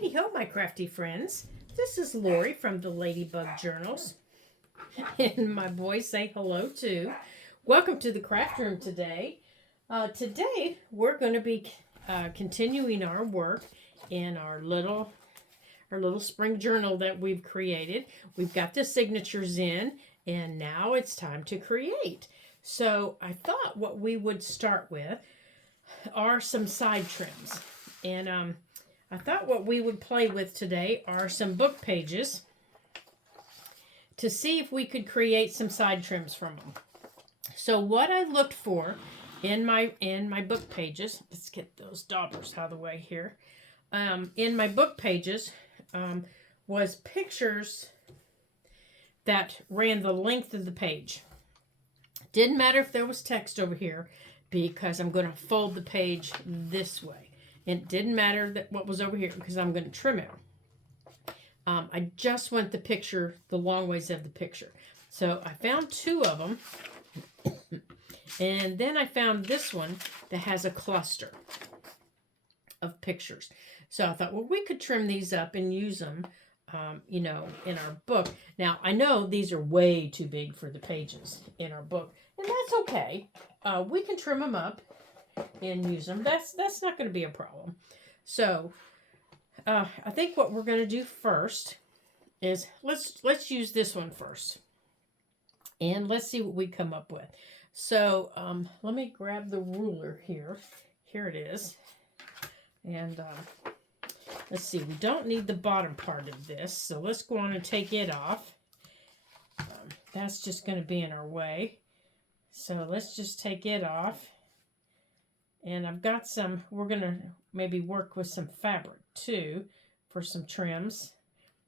Righty ho, my crafty friends. This is Lori from the Ladybug Journals. And my boys say hello too. Welcome to the craft room today. Today we're going to be continuing our work in our little spring journal that we've created. We've got the signatures in, and now it's time to create. So I thought what we would start with are some side trims. And I thought what we would play with today are some book pages to see if we could create some side trims from them. So what I looked for in my book pages, let's get those daubers out of the way here. In my book pages was pictures that ran the length of the page. Didn't matter if there was text over here because I'm going to fold the page this way. It didn't matter that what was over here because I'm going to trim it. I just want the picture, the long ways of the picture. So I found two of them. And then I found this one that has a cluster of pictures. So I thought, well, we could trim these up and use them, in our book. Now, I know these are way too big for the pages in our book. And that's okay. We can trim them up and use them. That's not going to be a problem. So I think what we're going to do first is let's use this one first, and let's see what we come up with. So let me grab the ruler here. Here it is, and let's see. We don't need the bottom part of this, so let's go on and take it off. That's just going to be in our way, so let's just take it off. And I've got some, we're going to maybe work with some fabric too for some trims.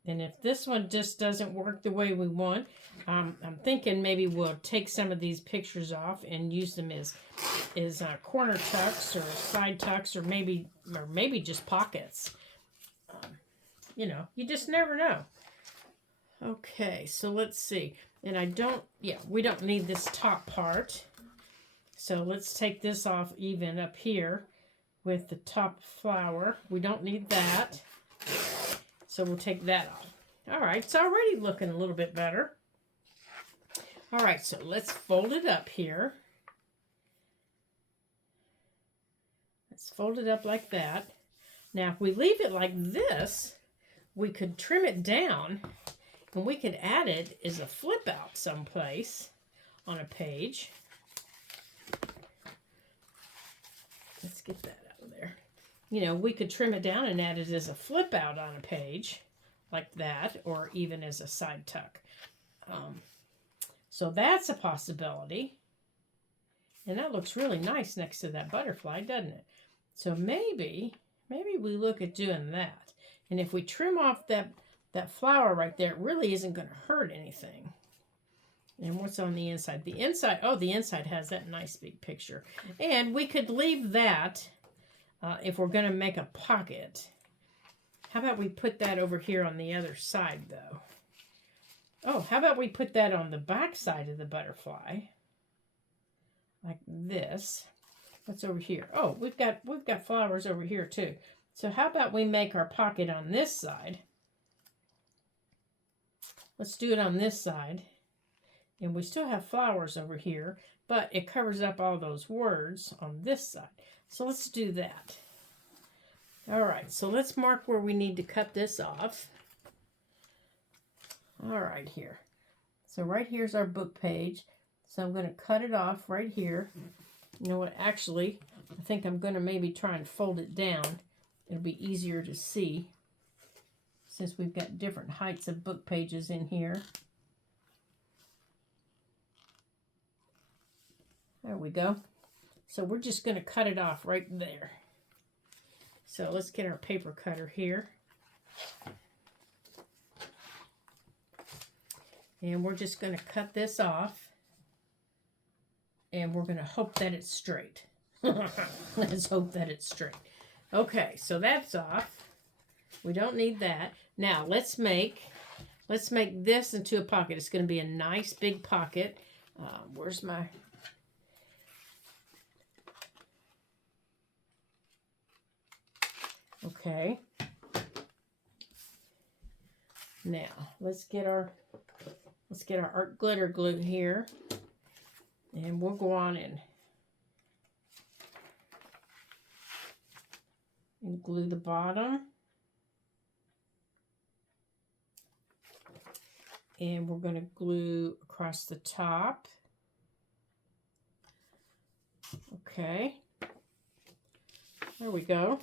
And if this one just doesn't work the way we want, I'm thinking maybe we'll take some of these pictures off and use them as corner tucks or side tucks, or maybe just pockets. You just never know. Okay, so let's see. And we don't need this top part. So let's take this off even up here with the top flower. We don't need that. So we'll take that off. All right, it's already looking a little bit better. All right, so let's fold it up here. Let's fold it up like that. Now, if we leave it like this, we could trim it down, and we could add it as a flip out someplace on a page. Let's get that out of there. We could trim it down and add it as a flip out on a page like that, or even as a side tuck. So that's a possibility. And that looks really nice next to that butterfly, doesn't it? So maybe we look at doing that. And if we trim off that flower right there, it really isn't going to hurt anything. And what's on the inside? The inside has that nice big picture. And we could leave that if we're going to make a pocket. How about we put that over here on the other side, though? Oh, how about we put that on the back side of the butterfly? Like this. What's over here? Oh, we've got flowers over here, too. So how about we make our pocket on this side? Let's do it on this side. And we still have flowers over here, but it covers up all those words on this side. So let's do that. All right, so let's mark where we need to cut this off. All right, here. So right here's our book page. So I'm going to cut it off right here. You know what? Actually, I think I'm going to maybe try and fold it down. It'll be easier to see since we've got different heights of book pages in here. There we go. So we're just going to cut it off right there. So let's get our paper cutter here. And we're just going to cut this off. And we're going to hope that it's straight. Let's hope that it's straight. Okay, so that's off. We don't need that. Now let's make this into a pocket. It's going to be a nice big pocket. Where's my... Okay. Now, let's get our art glitter glue here. And we'll go on and glue the bottom. And we're going to glue across the top. Okay. There we go.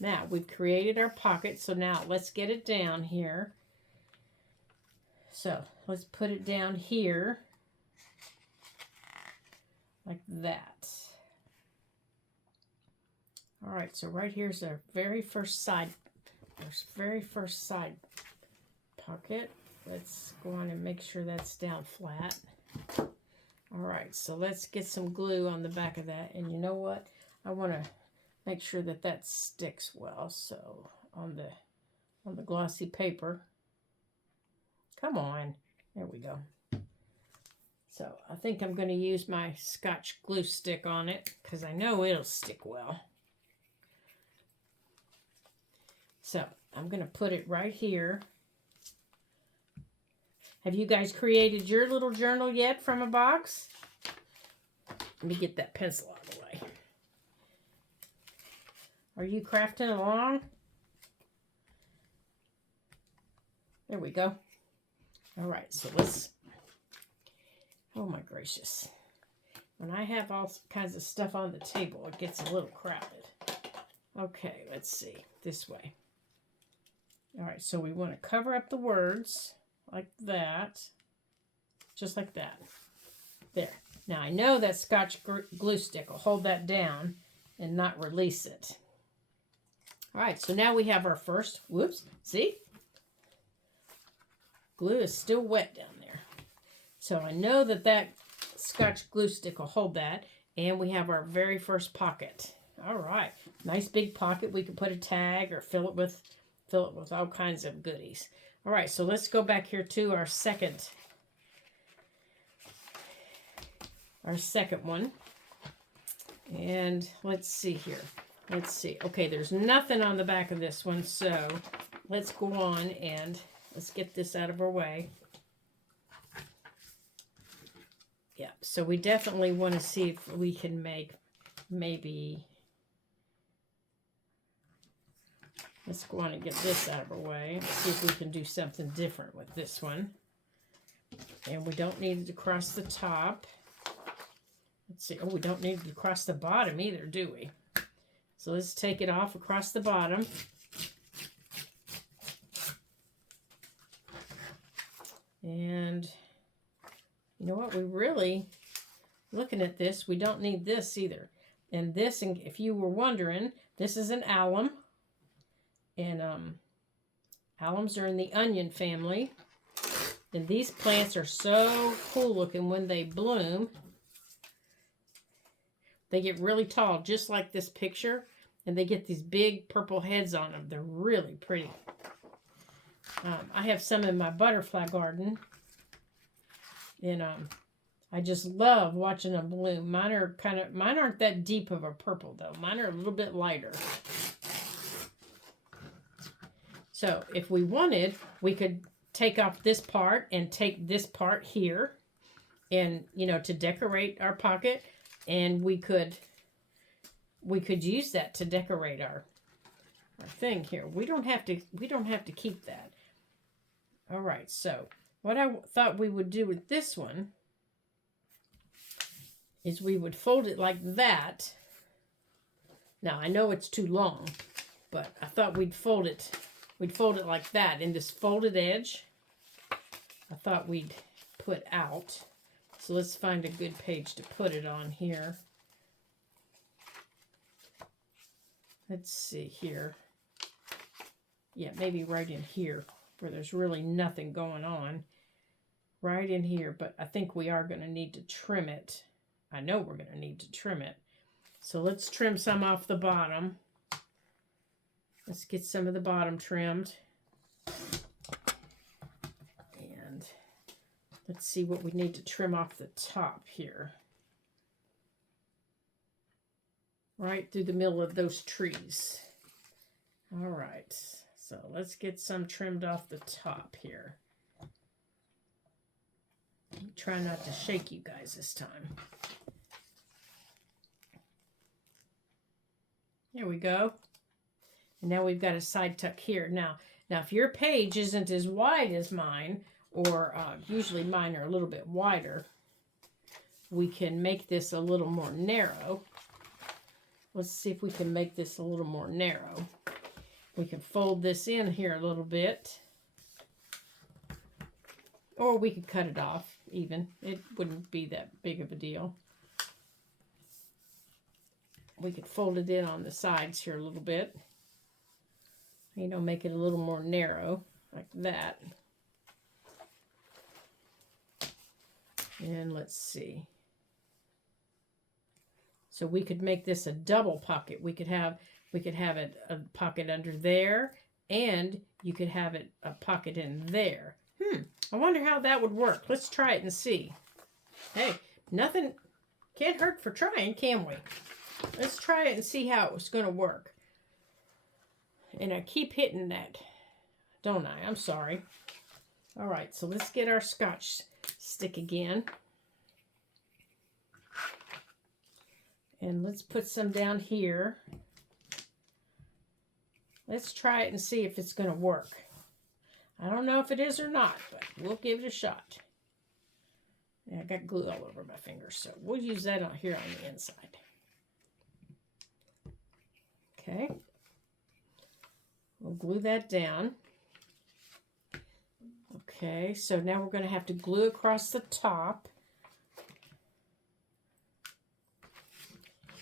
Now, we've created our pocket. So now, let's get it down here. So, let's put it down here. Like that. All right, so right here's our very first side pocket. Let's go on and make sure that's down flat. All right, so let's get some glue on the back of that. And you know what? I want to make sure that that sticks well. So on the glossy paper. Come on. There we go. So I think I'm going to use my Scotch glue stick on it because I know it'll stick well. So I'm going to put it right here. Have you guys created your little journal yet from a box? Let me get that pencil out of the way. Are you crafting along? There we go. All right, so let's... Oh my gracious. When I have all kinds of stuff on the table, it gets a little crowded. Okay, let's see. This way. All right, so we want to cover up the words like that. Just like that. There. Now, I know that Scotch glue stick will hold that down and not release it. All right, so now we have our first, whoops, see? Glue is still wet down there. So I know that that Scotch glue stick will hold that. And we have our very first pocket. All right, nice big pocket. We can put a tag or fill it with all kinds of goodies. All right, so let's go back here to our second one. And let's see here. Let's see. Okay, there's nothing on the back of this one, so let's go on and let's get this out of our way. Yeah, so we definitely want to see if we can make maybe... Let's go on and get this out of our way. See if we can do something different with this one. And we don't need it to cross the top. Let's see. Oh, we don't need it to cross the bottom either, do we? So let's take it off across the bottom. And you know what? We really, looking at this, we don't need this either. And this, if you were wondering, this is an alum. And alums are in the onion family. And these plants are so cool looking when they bloom. They get really tall, just like this picture. And they get these big purple heads on them. They're really pretty. I have some in my butterfly garden. And I just love watching them bloom. Mine aren't that deep of a purple though. Mine are a little bit lighter. So if we wanted, we could take off this part and take this part here and, you know, to decorate our pocket. And we could use that to decorate our thing here. We don't have to keep that. All right. So what I thought we would do with this one is we would fold it like that. Now I know it's too long, but I thought we'd fold it like that in this folded edge. I thought we'd put out. So let's find a good page to put it on here. Let's see here. Yeah, maybe right in here where there's really nothing going on. Right in here, but I think we are going to need to trim it. I know we're going to need to trim it. So let's trim some off the bottom. Let's get some of the bottom trimmed. And let's see what we need to trim off the top here. Right through the middle of those trees. All right. So let's get some trimmed off the top here. Try not to shake you guys this time. There we go. And now we've got a side tuck here. Now if your page isn't as wide as mine, or usually mine are a little bit wider, we can make this a little more narrow. Let's see if we can make this a little more narrow. We can fold this in here a little bit. Or we could cut it off even. It wouldn't be that big of a deal. We could fold it in on the sides here a little bit. You know, make it a little more narrow, like that. And let's see. So we could make this a double pocket. We could have it a pocket under there, and you could have it a pocket in there. I wonder how that would work. Let's try it and see. Hey, nothing can't hurt for trying, can we? Let's try it and see how it's going to work. And I keep hitting that, don't I? I'm sorry. All right, so let's get our Scotch stick again. And let's put some down here. Let's try it and see if it's going to work. I don't know if it is or not, but we'll give it a shot. Yeah, I got glue all over my fingers, so we'll use that on here on the inside. Okay. We'll glue that down. Okay, so now we're going to have to glue across the top.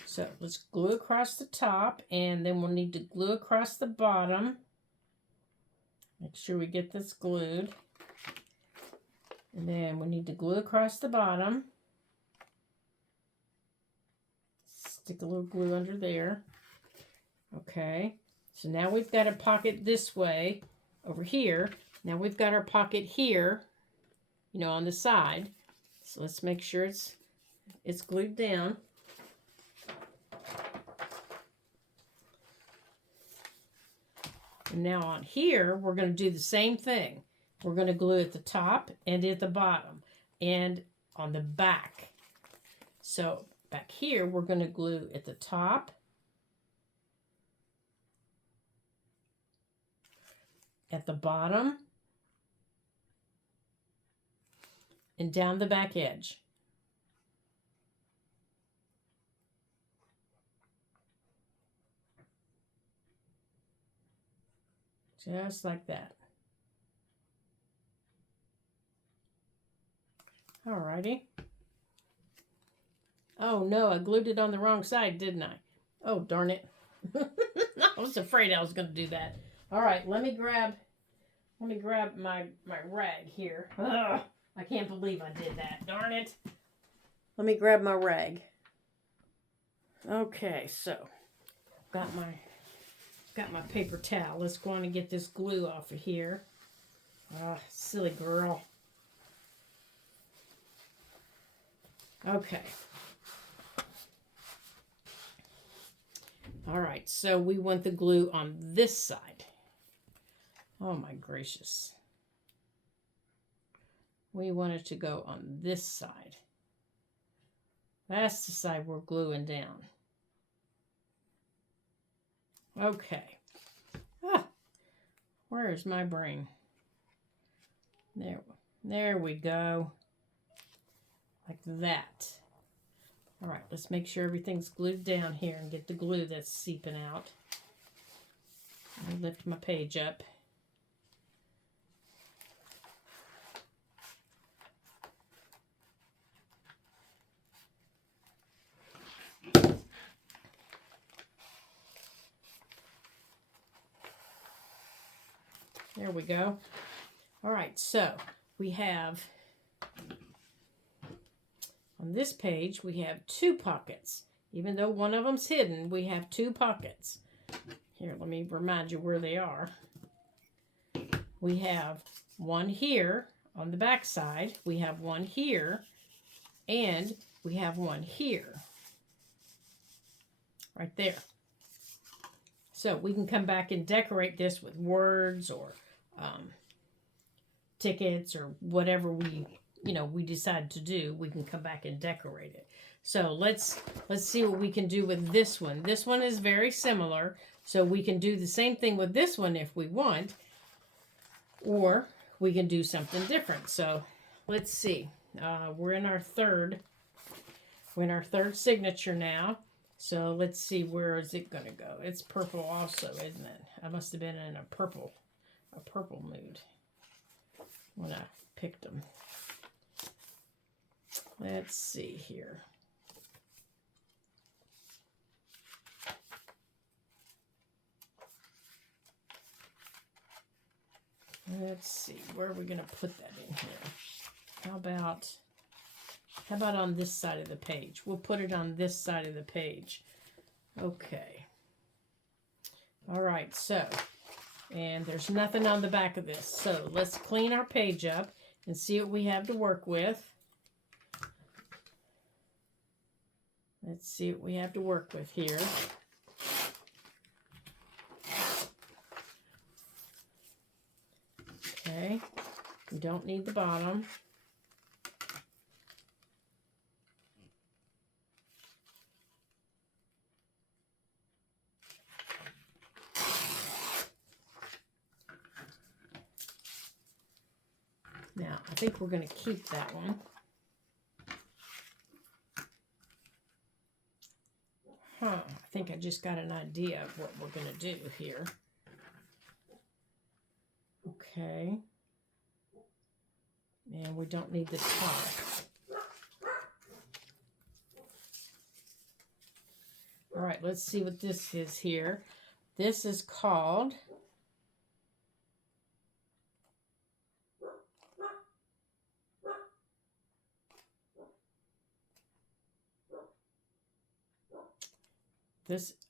So let's glue across the top, and then we'll need to glue across the bottom. Make sure we get this glued. And then we need to glue across the bottom. Stick a little glue under there. Okay, so now we've got a pocket this way over here. Now we've got our pocket here, you know, on the side. So let's make sure it's glued down. And now on here, we're going to do the same thing. We're going to glue at the top and at the bottom and on the back. So back here, we're going to glue at the top, at the bottom, and down the back edge. Just like that. Alrighty. Oh no, I glued it on the wrong side, didn't I? Oh, darn it. I was afraid I was going to do that. All right, let me grab my rag here. Ugh, I can't believe I did that. Darn it. Let me grab my rag. Okay, so got my paper towel. Let's go on and get this glue off of here. Silly girl. Okay. All right, so we want the glue on this side. Oh my gracious. We want it to go on this side. That's the side we're gluing down. Okay. Where is my brain? There we go. Like that. All right, let's make sure everything's glued down here and get the glue that's seeping out. Let me lift my page up. There we go. All right, so we have, on this page, we have 2 pockets. Even though one of them's hidden, we have 2 pockets. Here, let me remind you where they are. We have one here on the back side. We have one here, and we have one here. Right there. So we can come back and decorate this with words or tickets or whatever we decide to do. We can come back and decorate it. So let's see what we can do with this one. This one is very similar, so we can do the same thing with this one if we want, or we can do something different. So let's see. We're in our third signature now. So let's see, where is it going to go? It's purple also, isn't it? I must have been in a purple mood when I picked them. Let's see here. Let's see, where are we going to put that in here? How about on this side of the page? We'll put it on this side of the page. Okay. All right, so, and there's nothing on the back of this. So let's clean our page up and see what we have to work with. Let's see what we have to work with here. Okay, we don't need the bottom. Now, I think we're going to keep that one. I think I just got an idea of what we're going to do here. Okay. And we don't need the top. All right, let's see what this is here. This is called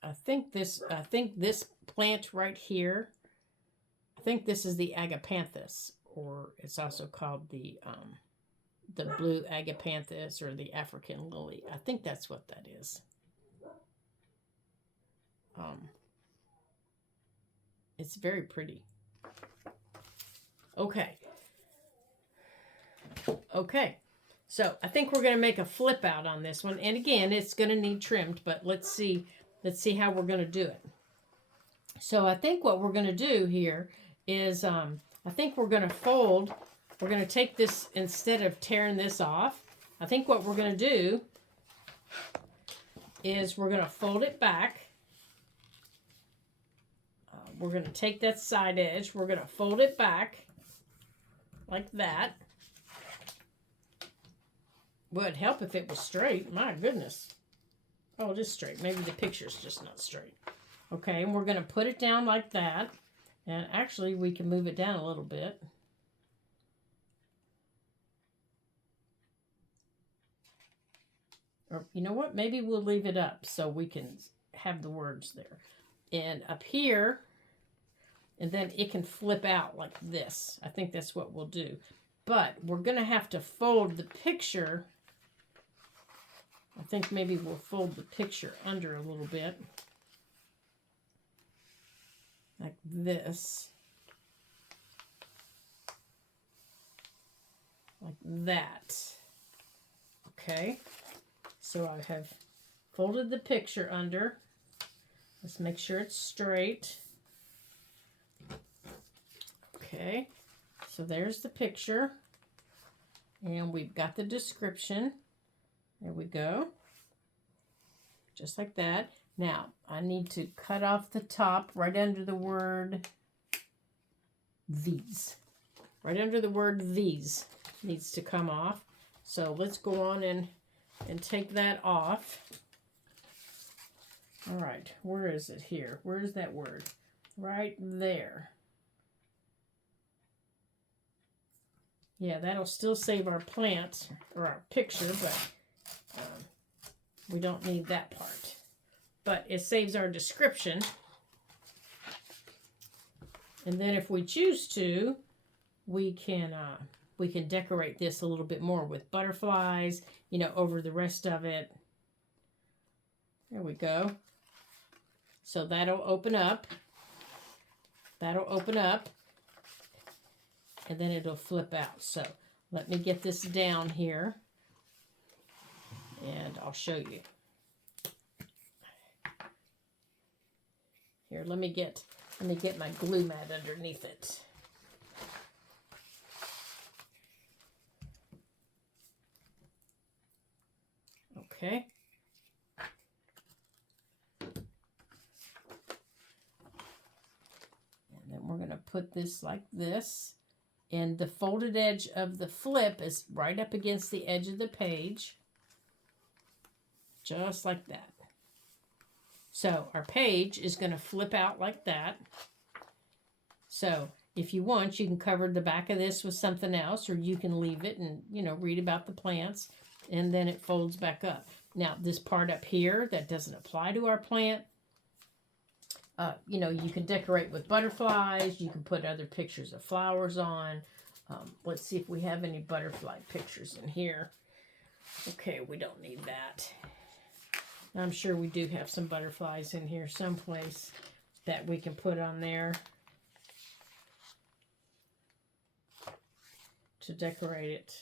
I think this plant right here, I think this is the agapanthus, or it's also called the blue agapanthus or the African lily. I think that's what that is. It's very pretty. Okay. So I think we're going to make a flip out on this one. And again, it's going to need trimmed, but let's see how we're going to do it. So I think what we're going to do here is, I think we're going to fold. We're going to take this, instead of tearing this off, I think what we're going to do is we're going to fold it back. We're going to take that side edge. We're going to fold it back like that. Would help if it was straight. My goodness. Oh, just straight. Maybe the picture's just not straight. Okay, and we're going to put it down like that. And actually, we can move it down a little bit. Or, you know what? Maybe we'll leave it up so we can have the words there. And up here, and then it can flip out like this. I think that's what we'll do. But we're going to have to fold the picture. I think maybe we'll fold the picture under a little bit. Like this. Like that. Okay. So I have folded the picture under. Let's make sure it's straight. Okay. So there's the picture. And we've got the description. There we go. Just like that. Now, I need to cut off the top right under the word these. Right under the word these needs to come off. So let's go on and take that off. All right, where is it here? Where is that word? Right there. Yeah, that'll still save our plant or our picture, but we don't need that part. But it saves our description. And then if we choose to, we can decorate this a little bit more with butterflies, over the rest of it. There we go. So that'll open up. That'll open up. And then it'll flip out. So let me get this down here. And I'll show you. Here, let me get my glue mat underneath it. Okay. And then we're going to put this like this. And the folded edge of the flip is right up against the edge of the page. Just like that. So our page is going to flip out like that. So if you want, you can cover the back of this with something else, or you can leave it and, you know, read about the plants, and then it folds back up. Now, this part up here, that doesn't apply to our plant. You know, you can decorate with butterflies. You can put other pictures of flowers on. Let's see if we have any butterfly pictures in here. Okay, we don't need that. I'm sure we do have some butterflies in here someplace that we can put on there to decorate it.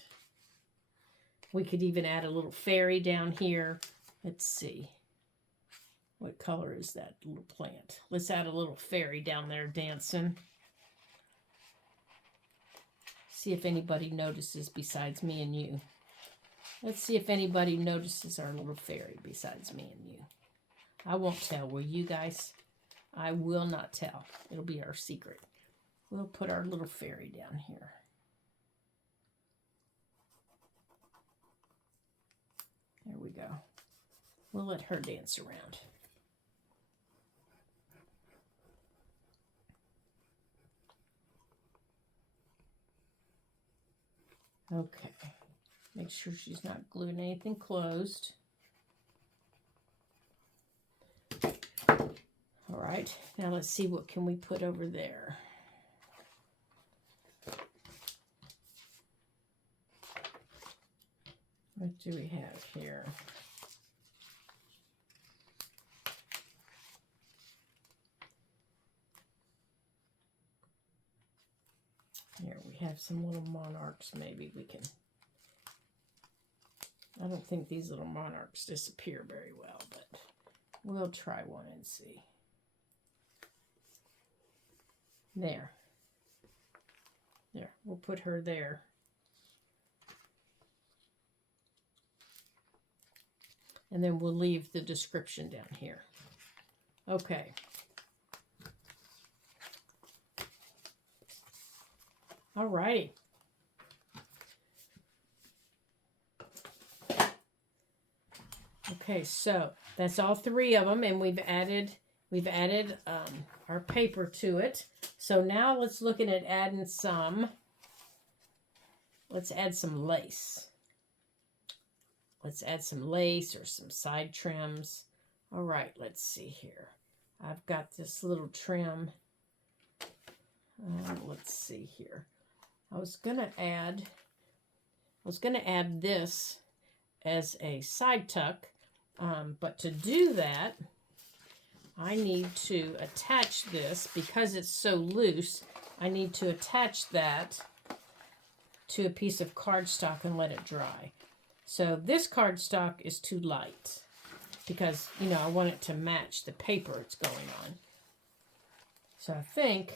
We could even add a little fairy down here. Let's see. What color is that little plant? Let's add a little fairy down there dancing. See if anybody notices besides me and you. Let's see if anybody notices our little fairy besides me and you. I won't tell, will you guys? I will not tell. It'll be our secret. We'll put our little fairy down here. There we go. We'll let her dance around. Okay. Make sure she's not gluing anything closed. All right. Now let's see, what can we put over there? What do we have here? Here we have some little monarchs. Maybe we can... I don't think these little monarchs disappear very well, but we'll try one and see. There. There. We'll put her there. And then we'll leave the description down here. Okay. All righty. Okay, so that's all three of them, and we've added our paper to it. So now let's look at adding some. Let's add some lace. Let's add some lace or some side trims. All right, let's see here. I've got this little trim. Let's see here. I was gonna add this as a side tuck, but to do that, I need to attach this, because it's so loose. I need to attach that to a piece of cardstock and let it dry. So this cardstock is too light because, you know, I want it to match the paper it's going on. So I think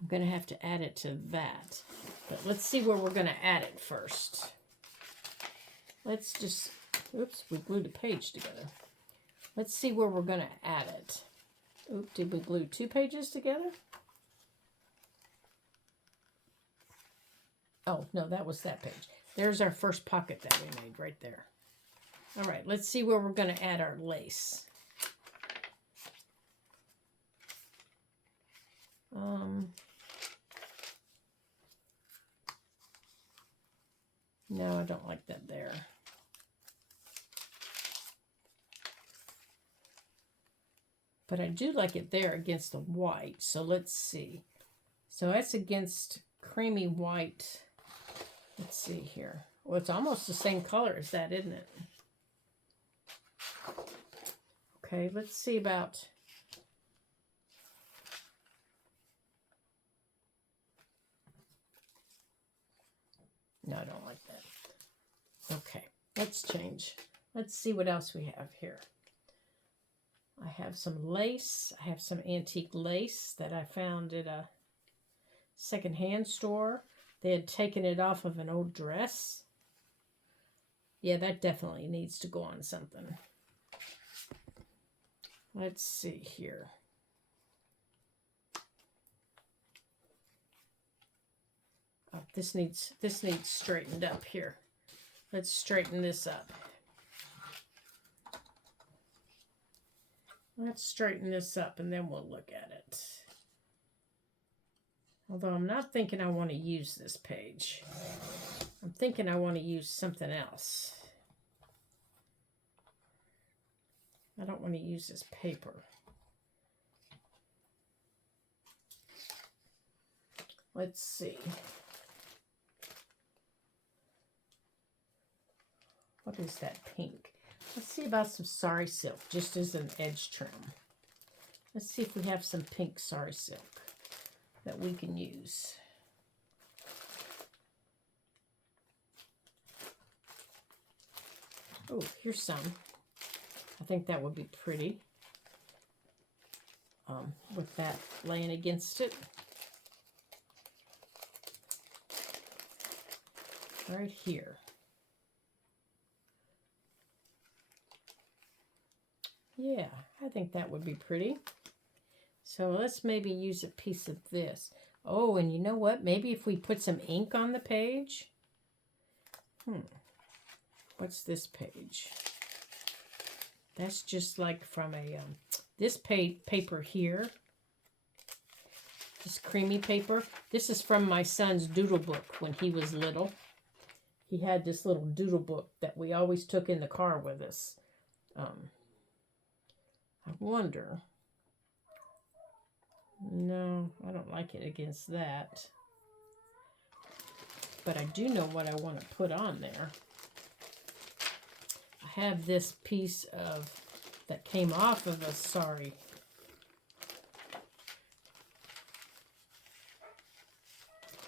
I'm going to have to add it to that. But let's see where we're going to add it first. Let's just, oops, we glued the page together. Let's see where we're going to add it. Oops, did we glue 2 pages together? Oh, no, that was that page. There's our first pocket that we made right there. All right, let's see where we're going to add our lace. No, I don't like that there. But I do like it there against the white. So let's see. So that's against creamy white. Let's see here. Well, it's almost the same color as that, isn't it? Okay, let's see about... No, I don't like that. Okay, let's change. Let's see what else we have here. I have some lace. I have some antique lace that I found at a secondhand store. They had taken it off of an old dress. Yeah, that definitely needs to go on something. Let's see here. Oh, this needs straightened up here. Let's straighten this up. Let's straighten this up and then we'll look at it. Although I'm not thinking I want to use this page. I'm thinking I want to use something else. I don't want to use this paper. Let's see. What is that pink? Let's see about some sari silk, just as an edge trim. Let's see if we have some pink sari silk that we can use. Oh, here's some. I think that would be pretty. With that laying against it. Right here. Yeah, I think that would be pretty. So let's maybe use a piece of this. Oh, and you know what? Maybe if we put some ink on the page. What's this page? That's just like from a, this paper here. This creamy paper. This is from my son's doodle book when he was little. He had this little doodle book that we always took in the car with us. I wonder. No, I don't like it against that. But I do know what I want to put on there. I have this piece of that came off of a sari.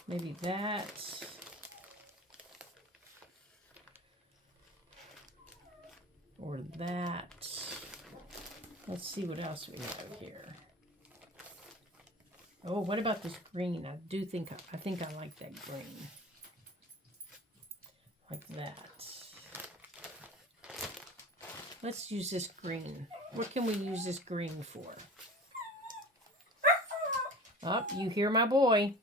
Maybe that. Or that. Let's see what else we have here. Oh, what about this green? I think I like that green. Like that. Let's use this green. What can we use this green for? Oh, you hear my boy.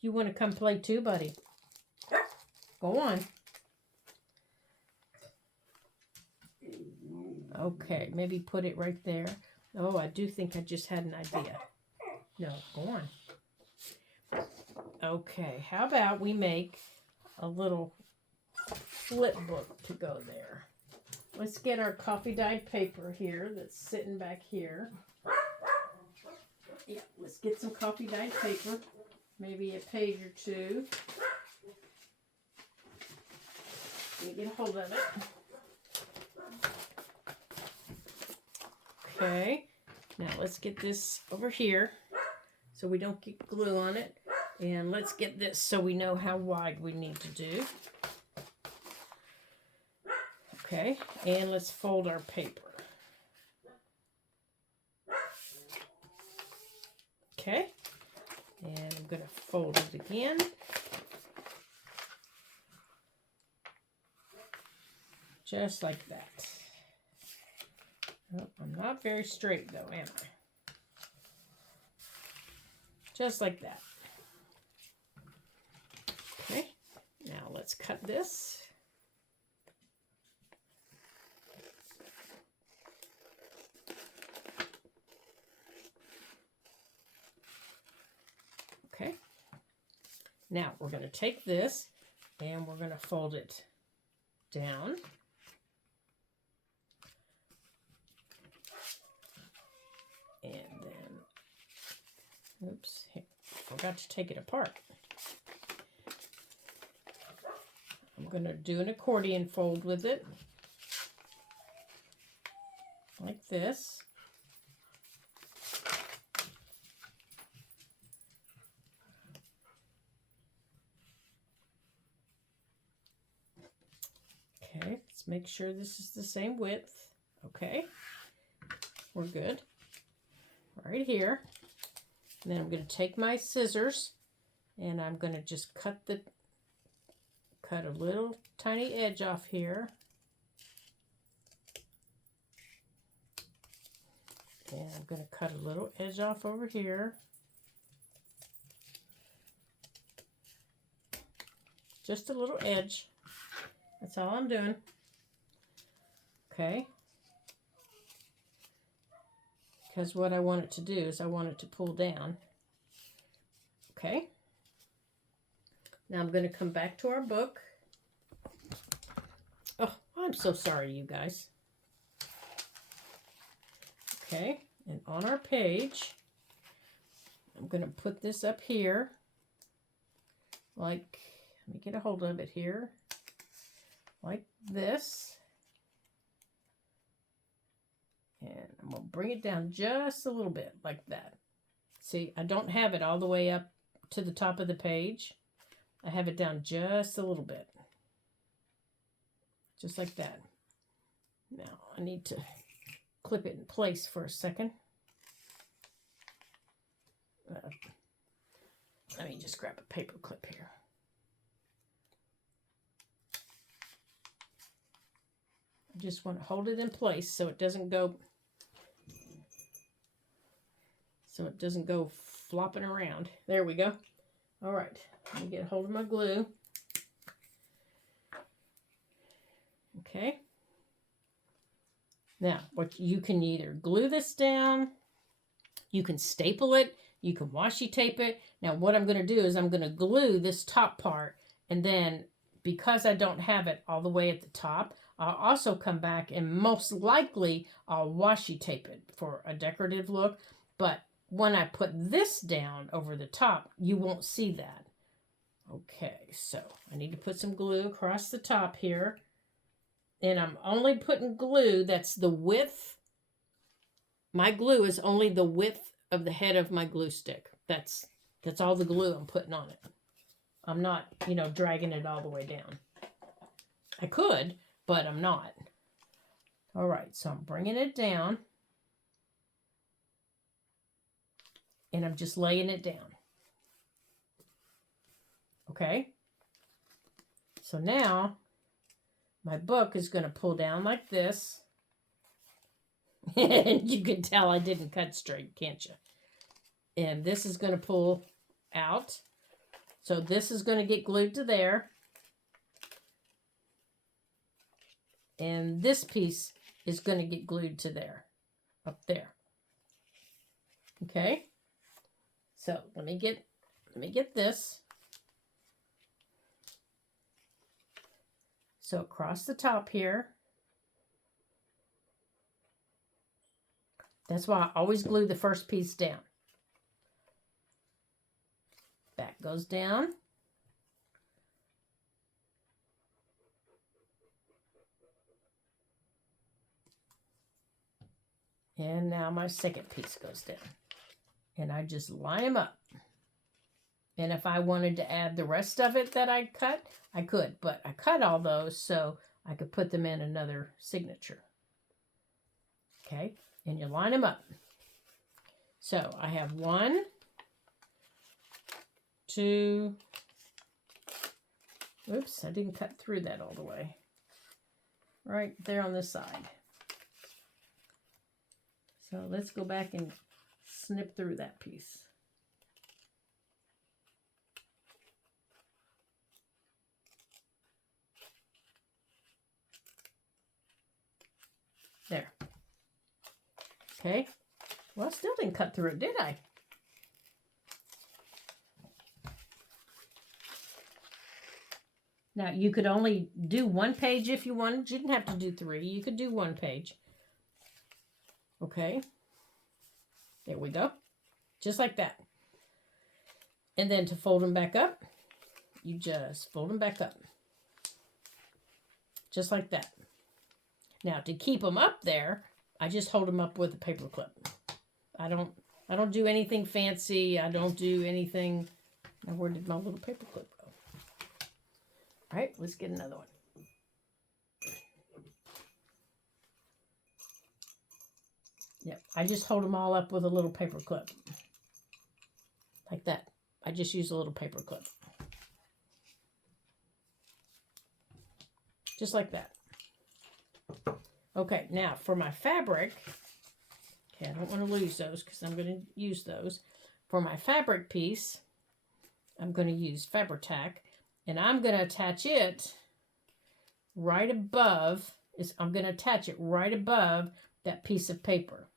You want to come play too, buddy? Go on. Okay, maybe put it right there. Oh, I do think I just had an idea. No, go on. Okay, how about we make a little flip book to go there. Let's get our coffee dyed paper here that's sitting back here. Yeah, let's get some coffee dyed paper. Maybe a page or two. Let me get a hold of it. Okay, now let's get this over here so we don't get glue on it. And let's get this so we know how wide we need to do. Okay, and let's fold our paper. Okay, and I'm going to fold it again. Just like that. Oh, I'm not very straight though, am I? Just like that. Okay, now let's cut this. Okay, now we're going to take this and we're going to fold it down. And then, oops, here, forgot to take it apart. I'm going to do an accordion fold with it. this. Okay, let's make sure this is the same width. Okay, we're good. Right here. And then I'm going to take my scissors and I'm going to just cut a little tiny edge off here. And I'm going to cut a little edge off over here. Just a little edge. That's all I'm doing. Okay. Because what I want it to do is I want it to pull down. Okay. Now I'm going to come back to our book. Oh, I'm so sorry, you guys. Okay, and on our page, I'm going to put this up here. Like, let me get a hold of it here. Like this. And I'm going to bring it down just a little bit, like that. See, I don't have it all the way up to the top of the page. I have it down just a little bit. Just like that. Now, I need to clip it in place for a second. Let me just grab a paper clip here. I just want to hold it in place so it doesn't go flopping around. There we go. All right, let me get a hold of my glue. Okay. Now, what you can either glue this down, you can staple it, you can washi tape it. Now, what I'm going to do is I'm going to glue this top part, and then because I don't have it all the way at the top, I'll also come back and most likely I'll washi tape it for a decorative look. But when I put this down over the top, you won't see that. Okay, so I need to put some glue across the top here. And I'm only putting glue that's the width. My glue is only the width of the head of my glue stick. That's all the glue I'm putting on it. I'm not, dragging it all the way down. I could, but I'm not. All right, so I'm bringing it down. And I'm just laying it down. Okay? So now, my book is going to pull down like this. And you can tell I didn't cut straight, can't you? And this is going to pull out. So this is going to get glued to there. And this piece is going to get glued to there. Up there. Okay? So let me get this. So across the top here. That's why I always glue the first piece down. Back goes down. And now my second piece goes down. And I just line them up. And if I wanted to add the rest of it that I cut, I could. But I cut all those so I could put them in another signature. Okay, and you line them up. So I have 1, 2, oops, I didn't cut through that all the way. Right there on this side. So let's go back and snip through that piece. There. Okay. Well, I still didn't cut through it, did I? Now, you could only do 1 page if you wanted. You didn't have to do 3. You could do 1 page. Okay. There we go. Just like that. And then to fold them back up, you just fold them back up. Just like that. Now, to keep them up there, I just hold them up with a paper clip. I don't do anything fancy. I don't do anything. Now, where did my little paper clip go? All right, let's get another one. Yep, I just hold them all up with a little paper clip. Like that. I just use a little paper clip. Just like that. Okay, now for my fabric, okay, I don't want to lose those because I'm going to use those. For my fabric piece, I'm going to use Fabri-Tac, and I'm going to attach it right above, I'm going to attach it right above that piece of paper.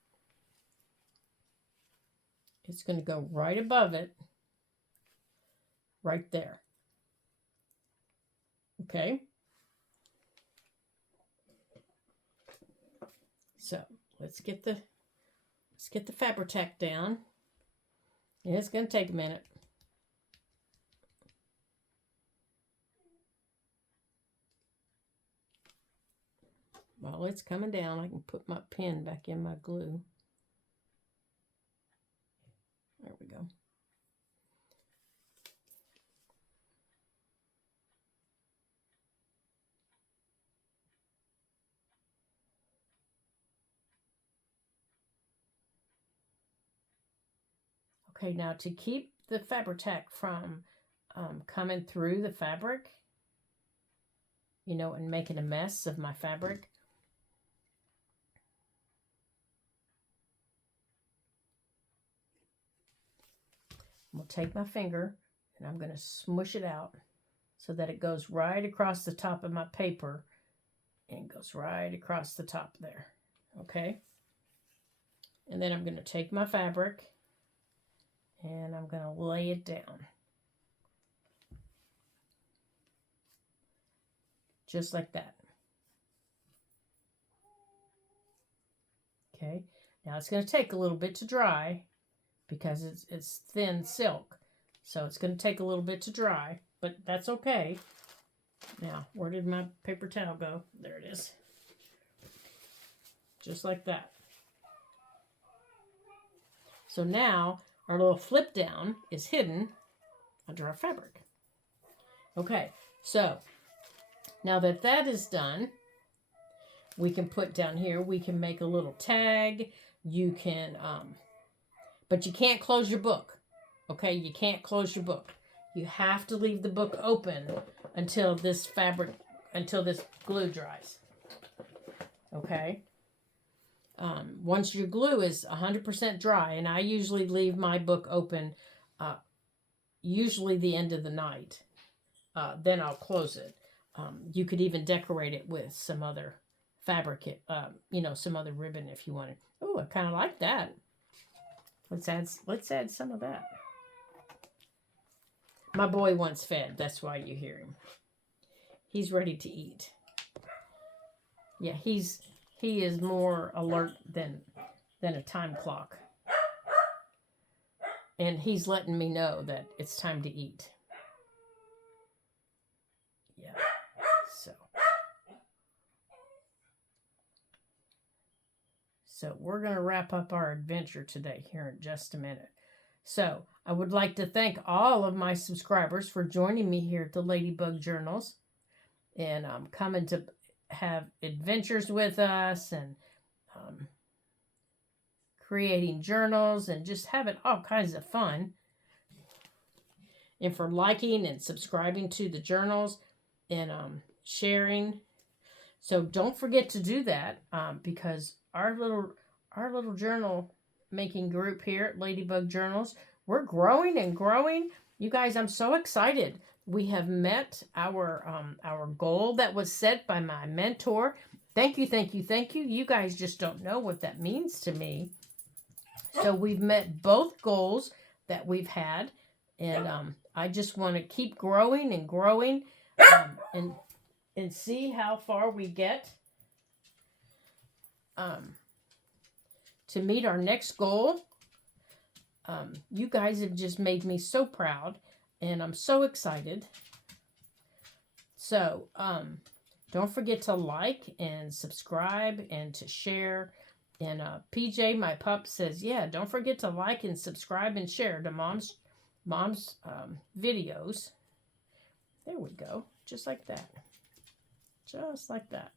It's going to go right above it, right there. Okay? So let's get the Fabri-Tac down. And it's going to take a minute. While it's coming down, I can put my pen back in my glue. There we go. Okay, now to keep the Fabri-Tac from coming through the fabric, you know, and making a mess of my fabric, I'm going to take my finger and I'm going to smush it out so that it goes right across the top of my paper and goes right across the top there. Okay? And then I'm going to take my fabric and I'm going to lay it down. Just like that. Okay? Now it's going to take a little bit to dry because it's thin silk. So it's going to take a little bit to dry, but that's okay. Now, where did my paper towel go? There it is. Just like that. So now our little flip down is hidden under our fabric. Okay, so now that that is done, we can put down here, we can make a little tag. You can, but you can't close your book. Okay, you can't close your book. You have to leave the book open until this glue dries. Okay. Once your glue is 100% dry, and I usually leave my book open, usually the end of the night, then I'll close it. You could even decorate it with some other fabric, you know, some other ribbon if you wanted. Oh, I kind of like that. Let's add some of that. My boy wants fed. That's why you hear him. He's ready to eat. Yeah, he is more alert than a time clock. And he's letting me know that it's time to eat. Yeah. So we're going to wrap up our adventure today here in just a minute. So I would like to thank all of my subscribers for joining me here at the Ladybug Journals and coming to have adventures with us and creating journals and just having all kinds of fun. And for liking and subscribing to the journals and sharing. So don't forget to do that because our little journal making group here at Ladybug Journals, we're growing and growing. You guys, I'm so excited. We have met our goal that was set by my mentor. Thank you, thank you, thank you. You guys just don't know what that means to me. So we've met both goals that we've had, and I just want to keep growing and growing, and see how far we get to meet our next goal. You guys have just made me so proud, and I'm so excited. So don't forget to like and subscribe and to share And PJ, my pup, says, yeah, don't forget to like and subscribe and share to mom's videos. There we go. Just like that. Just like that.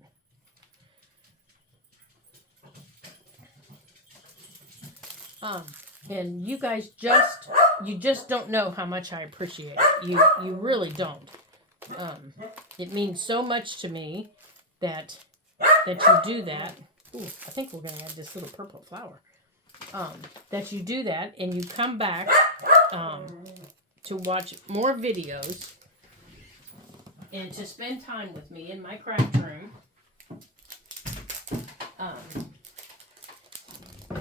And you guys just don't know how much I appreciate it. You really don't. It means so much to me that you do that. Ooh, I think we're going to add this little purple flower. That you do that and you come back to watch more videos and to spend time with me in my craft room.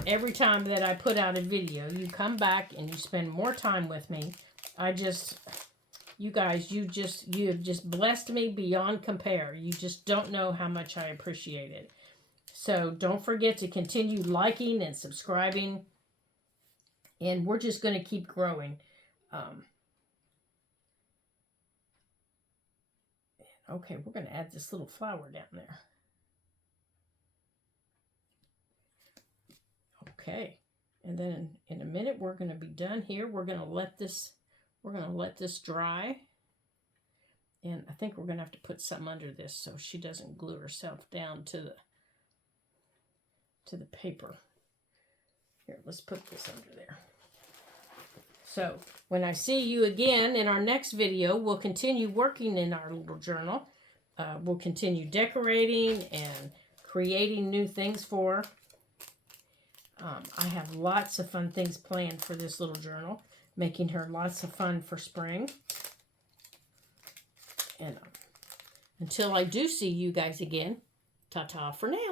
Every time that I put out a video, you come back and you spend more time with me. You guys, you have just blessed me beyond compare. You just don't know how much I appreciate it. So don't forget to continue liking and subscribing. And we're just going to keep growing. Okay, we're going to add this little flower down there. Okay, and then in a minute we're going to be done here. We're going to let this dry. And I think we're going to have to put something under this so she doesn't glue herself down to the paper. Here, let's put this under there. So when I see you again in our next video, we'll continue working in our little journal. We'll continue decorating and creating new things for her. I have lots of fun things planned for this little journal, making her lots of fun for spring. And until I do see you guys again, ta-ta for now.